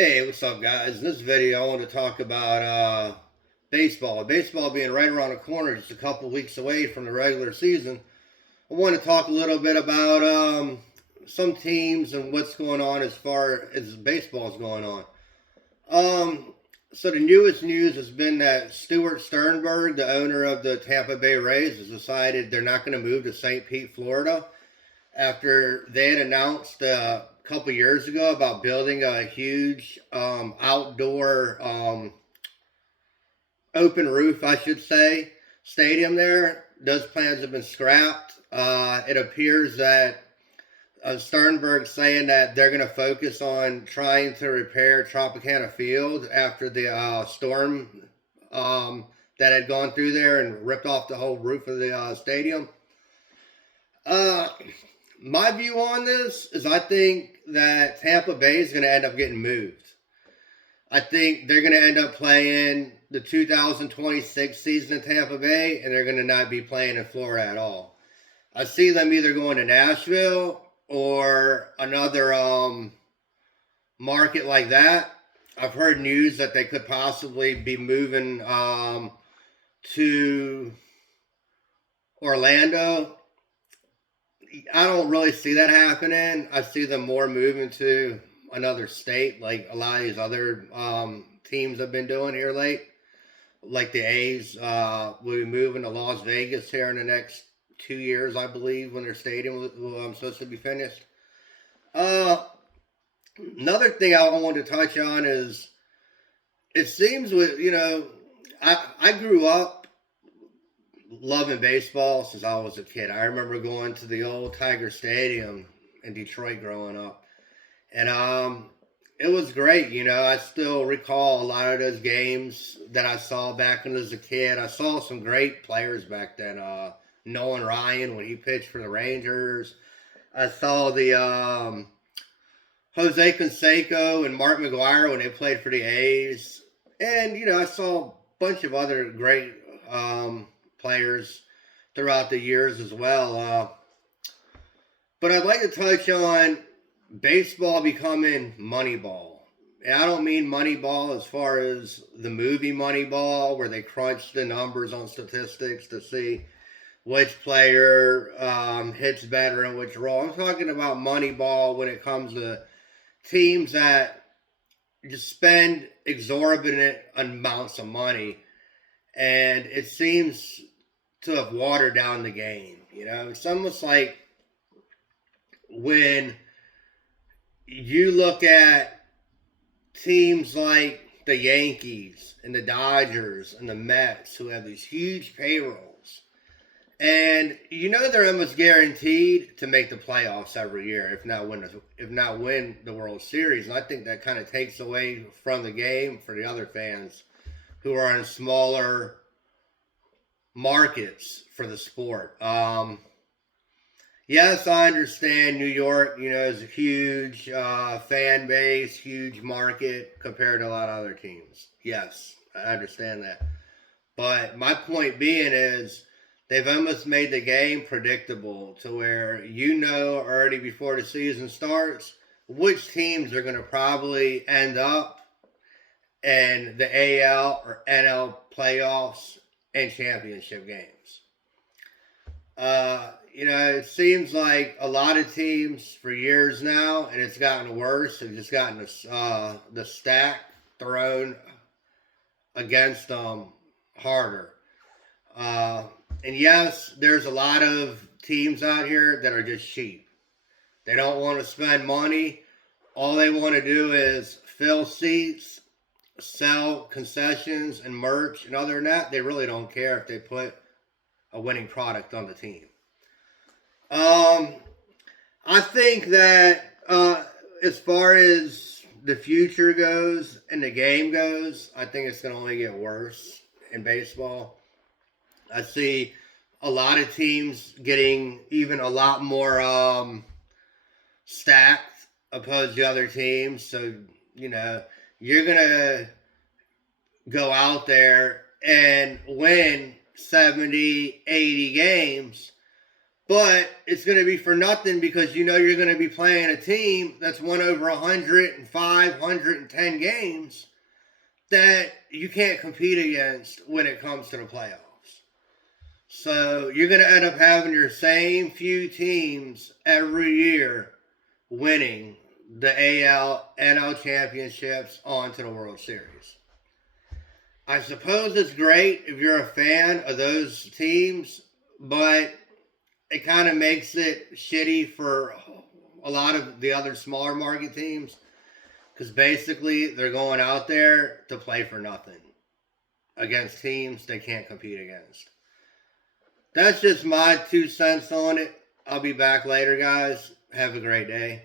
Hey, what's up, guys? In this video, I want to talk about baseball. Baseball being right around the corner, just a couple weeks away from the regular season. I want to talk a little bit about some teams and what's going on as far as baseball is going on. So the newest news has been that Stuart Sternberg, the owner of the Tampa Bay Rays, has decided they're not going to move to St. Pete, Florida, after they had announced a couple years ago about building a huge outdoor open roof, I should say, stadium there. Those plans have been scrapped. It appears that Sternberg's saying that they're going to focus on trying to repair Tropicana Field after the storm that had gone through there and ripped off the whole roof of the stadium. Uh, my view on this is I think that Tampa Bay is going to end up getting moved. I think they're going to end up playing the 2026 season in Tampa Bay, and they're going to not be playing in Florida at all. I see them either going to Nashville or another market like that. I've heard news that they could possibly be moving to Orlando. I don't really see that happening. I see them more moving to another state, like a lot of these other teams have been doing here late. Like the A's will be moving to Las Vegas here in the next 2 years, I believe, when their stadium was supposed to be finished. Uh, Another thing I wanted to touch on is it seems with I grew up loving baseball since I was a kid. I remember going to the old Tiger Stadium in Detroit growing up, and it was great. I still recall a lot of those games that I saw back when I was a kid. I saw some great players back then. Nolan Ryan when he pitched for the Rangers. I saw the Jose Canseco and Mark McGuire when they played for the A's, and I saw a bunch of other great players throughout the years as well. But I'd like to touch on baseball becoming Moneyball. And I don't mean Moneyball as far as the movie Moneyball, where they crunch the numbers on statistics to see which player hits better and which role. I'm talking about Moneyball when it comes to teams that just spend exorbitant amounts of money, and it seems to have watered down the game. It's almost like when you look at teams like the Yankees and the Dodgers and the Mets who have these huge payrolls. And they're almost guaranteed to make the playoffs every year, if not win the World Series. And I think that kind of takes away from the game for the other fans who are in smaller markets for the sport. Yes, I understand New York, is a huge fan base, huge market compared to a lot of other teams. Yes, I understand that. But my point being is they've almost made the game predictable to where already before the season starts which teams are going to probably end up in the AL or NL playoffs and championship games. It seems like a lot of teams for years now, and it's gotten worse. They've just gotten the stack thrown against them harder. And yes, there's a lot of teams out here that are just cheap. They don't want to spend money. All they want to do is fill seats, sell concessions and merch, and other than that, they really don't care if they put a winning product on the team. I think that as far as the future goes and the game goes, I think it's going to only get worse in baseball. I see a lot of teams getting even a lot more stacked opposed to other teams. So, you're going to go out there and win 70, 80 games, But it's going to be for nothing because you know you're going to be playing a team that's won over 105, 110 games that you can't compete against when it comes to the playoffs. So you're going to end up having your same few teams every year winning the AL, NL championships onto the World Series. I suppose it's great if you're a fan of those teams, but it kind of makes it shitty for a lot of the other smaller market teams because basically they're going out there to play for nothing against teams they can't compete against. That's just my 2 cents on it. I'll be back later, guys. Have a great day.